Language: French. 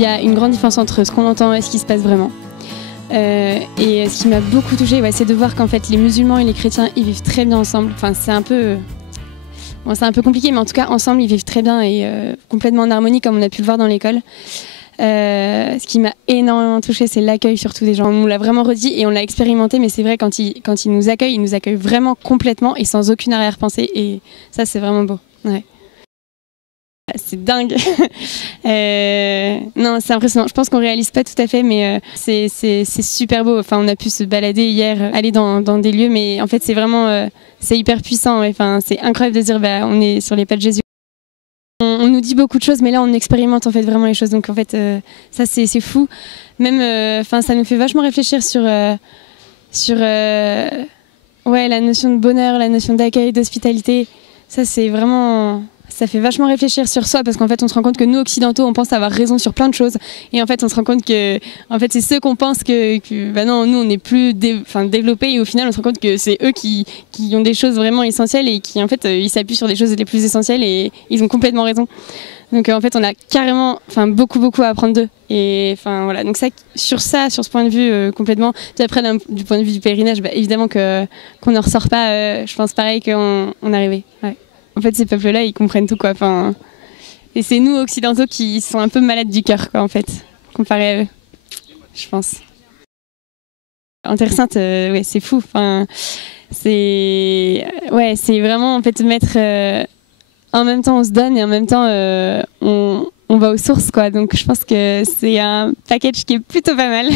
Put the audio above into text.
il y a une grande différence entre ce qu'on entend et ce qui se passe vraiment. Et ce qui m'a beaucoup touchée, c'est de voir qu'en fait les musulmans et les chrétiens ils vivent très bien ensemble. Enfin, c'est un peu compliqué, mais en tout cas ensemble ils vivent très bien et complètement en harmonie comme on a pu le voir dans l'école. Ce qui m'a énormément touchée, c'est l'accueil surtout des gens. On nous l'a vraiment redit et on l'a expérimenté, mais c'est vrai quand ils nous accueillent vraiment complètement et sans aucune arrière-pensée et ça c'est vraiment beau. Ouais. C'est dingue. Non, c'est impressionnant. Je pense qu'on réalise pas tout à fait, mais c'est super beau. Enfin, on a pu se balader hier, aller dans des lieux, mais en fait, c'est vraiment, c'est hyper puissant. Enfin, c'est incroyable de dire, on est sur les pas de Jésus. On nous dit beaucoup de choses, mais là, on expérimente en fait vraiment les choses. Donc, en fait, ça, c'est fou. Même, ça nous fait vachement réfléchir sur la notion de bonheur, la notion d'accueil, d'hospitalité. Ça, c'est vraiment. Ça fait vachement réfléchir sur soi parce qu'en fait on se rend compte que nous occidentaux on pense avoir raison sur plein de choses et en fait on se rend compte que en fait c'est ceux qu'on pense que non, nous on est plus développés et au final on se rend compte que c'est eux qui ont des choses vraiment essentielles et qui en fait ils s'appuient sur des choses les plus essentielles et ils ont complètement raison. Donc en fait on a carrément beaucoup à apprendre d'eux et voilà, donc ça sur ce point de vue complètement. Puis après du point de vue du pèlerinage, évidemment qu'on ne ressort pas je pense pareil qu'on arrivait. Ouais. En fait, ces peuples-là, ils comprennent tout, quoi. Et c'est nous, occidentaux, qui sont un peu malades du cœur, quoi, en fait, comparé à eux, je pense. En Terre Sainte, c'est fou. C'est vraiment, en fait, mettre... en même temps, on se donne et en même temps, on va aux sources, quoi. Donc, je pense que c'est un package qui est plutôt pas mal.